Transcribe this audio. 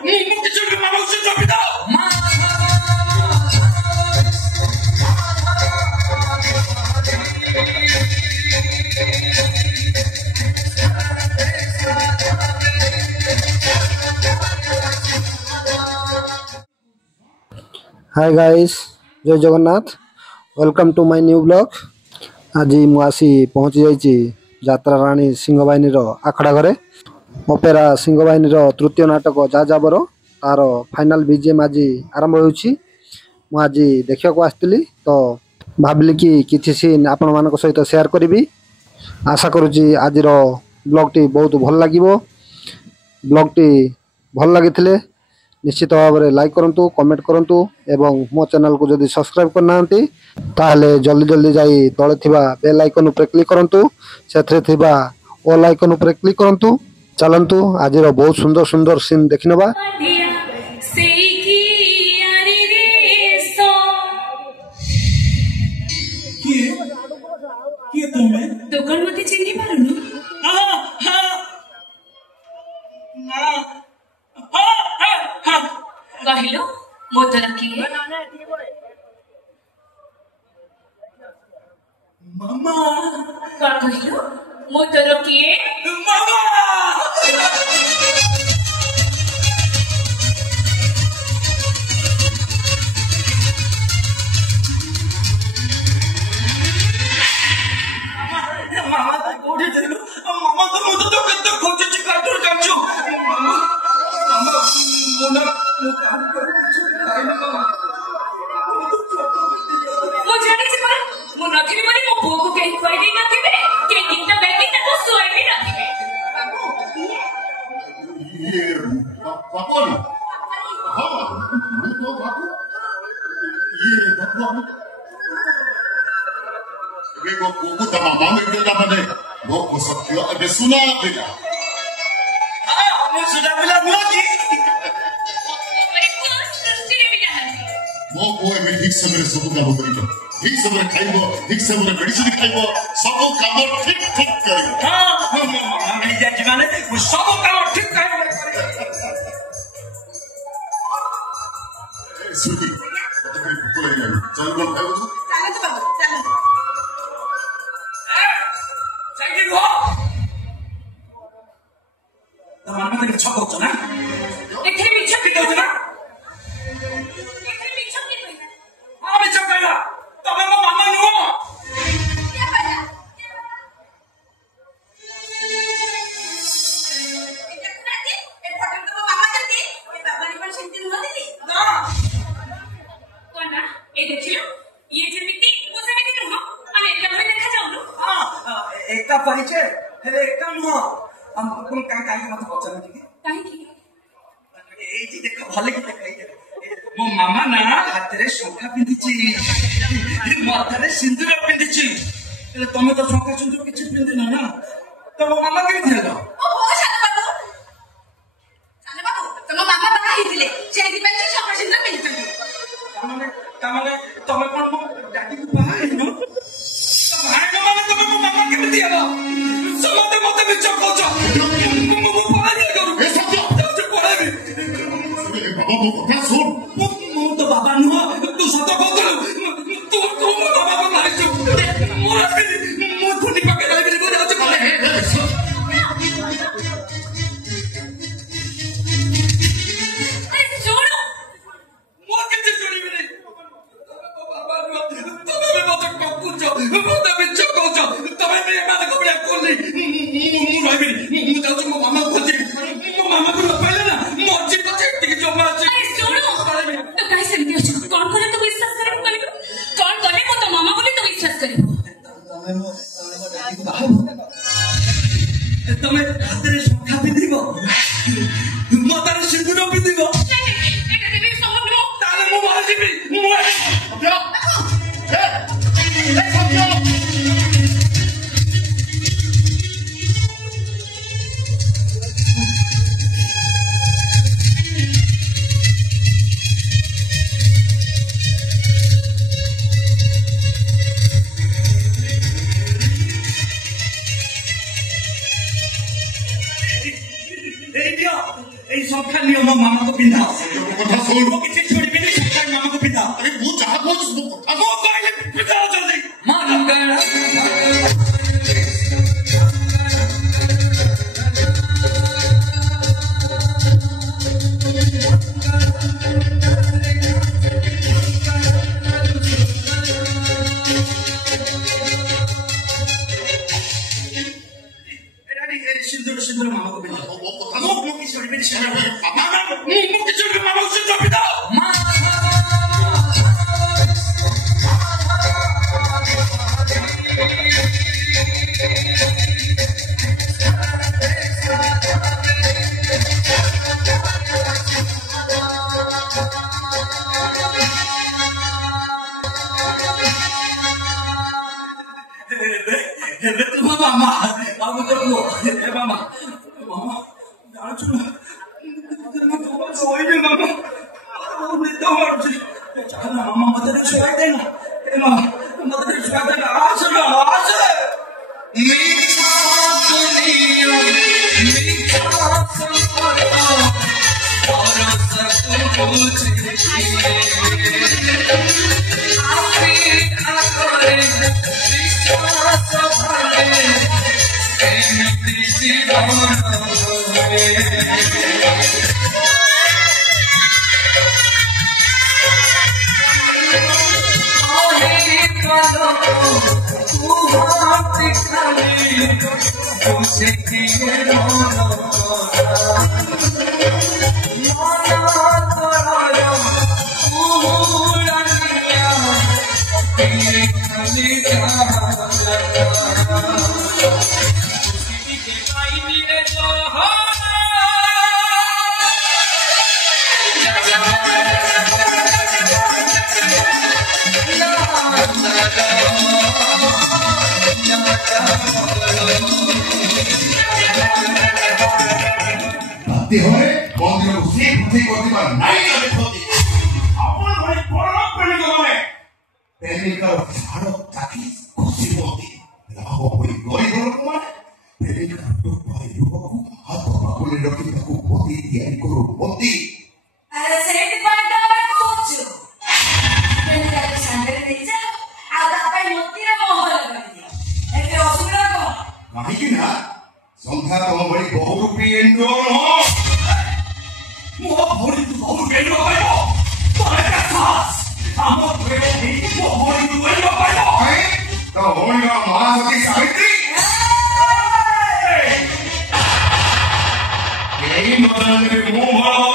हाय guys, जय Jagannath. Welcome to my new blog. आज मुझे पहुँची जाइए यात्रा राणी सिंह बाहिनी आखड़ा घरे। अपेरा सिंह बाहिनी तृतीय नाटक जा जाबर तार फाइनाल बीजीएम आज आरंभ हो। आज देखा आसती तो भाविली कि किसी सीन आपण मान सहित शेयर करी। आशा करुँची आज ब्लॉग टी बहुत भल लगे। ब्लॉग टी भल लगी निश्चित भाव में लाइक करूँ, कमेंट करूँ एवं मो चैनल को जदि सब्सक्राइब करना ताहले जल्दी जल्दी जाई तले थिबा बेल आइकन उपरे क्लिक करूँ, से थिबा ऑल आइकन उपरे क्लिक करूँ। चलतु आज बहुत सुंदर सुंदर सीन देखिनबा। दुकान मते चिन्हि पारुनु? कहिलो मोटर किए? मामा कौन कहिलो मोटर किए? मामा मामा तो कोठे चलो। मामा तो मुझे तो कितना खोजे चिकाटो जाचो। मामा मामा मोना मो काम करो खाई ना मामा। मुझे नहीं चिपा मो नखरी मने मो पुओ को कहीं खोई नहीं नथिबे के गीता बेबी तको सोई भी नथिबे। ये पापा ने हां तो बापू ये बापू वो को तमाम में बिगड़ा बने वो को सत्य अबे सुना देगा। हां मैं सुना मिला नहीं वो कोई में ठीक समय सब काम करियो, ठीक समय खाइबो, ठीक समय मेडिसिन खाइबो, सब काम ठीक ठीक करियो। हां हम मिल जाए माने वो सब काम ठीक करियो। सुधी तो चल बोल खाइबो तू चल तो बाबू चल साइकिल हो तो मन में छक होछ ना एथे भी छक दो ना एथे भी छक नहीं होइना। हां बे छक गइला तबे मो मामा नुओ क्या बता एटा कुनाती ए फोटो तो मामा करती ए बाबा नि पर सेंटी नुओ देली ना कोना ए देखियो ये जेमिति मो सेमिति नुओ अने एटा भले देखा जाउनु। हां एकटा परिचय हेले एकटा नुओ हम कोन काई मत पछन ठीक काई की ए जी देख भले के देखाई दे मो मामा ना हाथ रे शोखा पिंदिची माथा सिंदूर पिंदिची એટલે તમે તો શોખા સિંદૂર କିଛି ପିନ୍ଧିନ ନା ତ ମୋ ମାମା କେମିତି ହେଲା? ଓହୋ ସାନ ବାବୁ ତମ ମାମା ବାହା ହେଇଥିଲେ ସେଇଥିପାଇଁ ସେ ଶୋଖା ସିନ୍ଦୂର ପିନ୍ଧିଛନ୍ତି। ତାମାନେ ତମେ କଣ ମୋ ଡାଡିକୁ ବାହା ହେଇନ? ତ ଭାଇ ମାନେ ତମେ ମୋ ମାମା କେମିତି ହେଲା? ସମସ୍ତେ ମତେ ମିଛ କହୁଛ। ମୁଁ ପଳାଇ କରୁ ଏ ସତ୍ୟ ଯାଉଛି ପଳାଇବି। बाबा वो क्या सुन ମୁଁ ତ ବାବା ନୁହଁ ତୁ ସତ କହୁଥିଲୁ। ତୁ ମୋ ବାବାକୁ ମାରିଛୁ। ମୁଁ ଖୁଣ୍ଟି ପାଖେ ଯାଇବି ତୁ ଯାଉଛି ପଳାଇ। ମୁଁ କିଛି ଶୁଣିବିନି। ବାବା ନୁହଁ ତମେ ମତେ ଠକୁଛ ମତେ ମିଛ କହୁଛ। ତମେ ବି ଏମାନଙ୍କ ଭଳିଆ କଲି ମୁଁ ରହିବିନି। ମୁଁ ଯାଉଛି ମୋ ମାମାକୁ ଖୋଜିବି। ମୋ ମାମାକୁ ନ ପାଇଲେ ନା ମରିଛି ପଛେ ଟିକେ ଜମା ଅଛି। ମାମାକୁ ପିନ୍ଧା କଥା ଶୁଣ ମୁଁ କିଛି ଛୁଡ଼ିବିନି ସକାଳେ ମାମାକୁ ପିନ୍ଧା ଆରେ ମୁଁ ଯାହା କହୁଛି ମୋ କଥା ମୁଁ କହିଲି ପିନ୍ଧା ଜଲ୍ଦି ସିନ୍ଦୁର ସିନ୍ଦୁର ମାମାକୁ ପିନ୍ଧା ମୋ କଥା ମୁଁ କିଛି ଛୁଡ଼ିବିନି ମାମା ମୁଁ କିଛି ଛୁଡ଼ିବି ମାମାକୁ ସିନ୍ଦୁର ପିନ୍ଧା ଏବେ ତୁ ମାମା ଆଉ ତ ପୁଅ ଏ ମାମା ମାମା ଜାଣିଛୁ ନା ଶୋଇବି ମାମା ଆଉ ନିଦ ମାରୁଛି ଚାଲ ନା ମାମା ମତେ ଟିକେ ଶୁଆଇ ଦେ ନା ଏ ମାମା ମତେ ଟିକେ ଶୁଆଇ ଦେ ନା ଆସେ ନା ଆସେ ମିଠା ଦୁନିଆ ମିଠା ସମ୍ପର୍କ ପରସକୁ ବୁଝିଲେ ଆପି ଆଗରେ ବିଶ୍ୱାସ ଭରେ ଏମିତି ଜୀବନ ଦେହରେ ମନ୍ଦିରକୁ ସେ ବୃଦ୍ଧି କରିଥିବା ନାଇଁ ଆମେ କ୍ଷତି ଆପଣ ଘରେ ବଡ଼ ପ୍ରେମିକ ମାନେ ପ୍ରେମିକାର ଝାଡ଼ ତାକି ଖୁସି ହୁଅନ୍ତି ରାମ ପରି ଗରିବ ଲୋକମାନେ ପ୍ରେମିକାର ଟୋପାଏ ଯୁବକୁ ହାତ ପାଖରେ ରଖି ତାକୁ ପତି ତିଆରି କରୁଛନ୍ତି ଆରେ ସେଇଥିପାଇଁ ତ ଆମେ କହୁଛୁ ପ୍ରେମିକାକୁ ସାଙ୍ଗରେ ନେଇଯାଅ ଆଉ ତା ପାଇଁ ମୋତିରେ ମହଲ କରିଦିଅ ଏବେ ଅସୁବିଧା କଣ କାହିଁକି ନା ସନ୍ଧ୍ୟା ତମ ଭଳି ବହୁ ରୂପୀ ଏଣ୍ଡୁଅ ନୁହଁ ମୋ ଭଉଣୀକୁ ବହୁ ବେଲ ପାଇବ ତଳେ ସାହସ ଆମ ପ୍ରେମ ମୋ ଭଉଣୀକୁ ବେଲ ପାଇବ ତମ ଭଉଣୀର ମହାସତୀ ସାବିତ୍ରୀ ଏଇ ମନରେ ମୁଁ ବଳ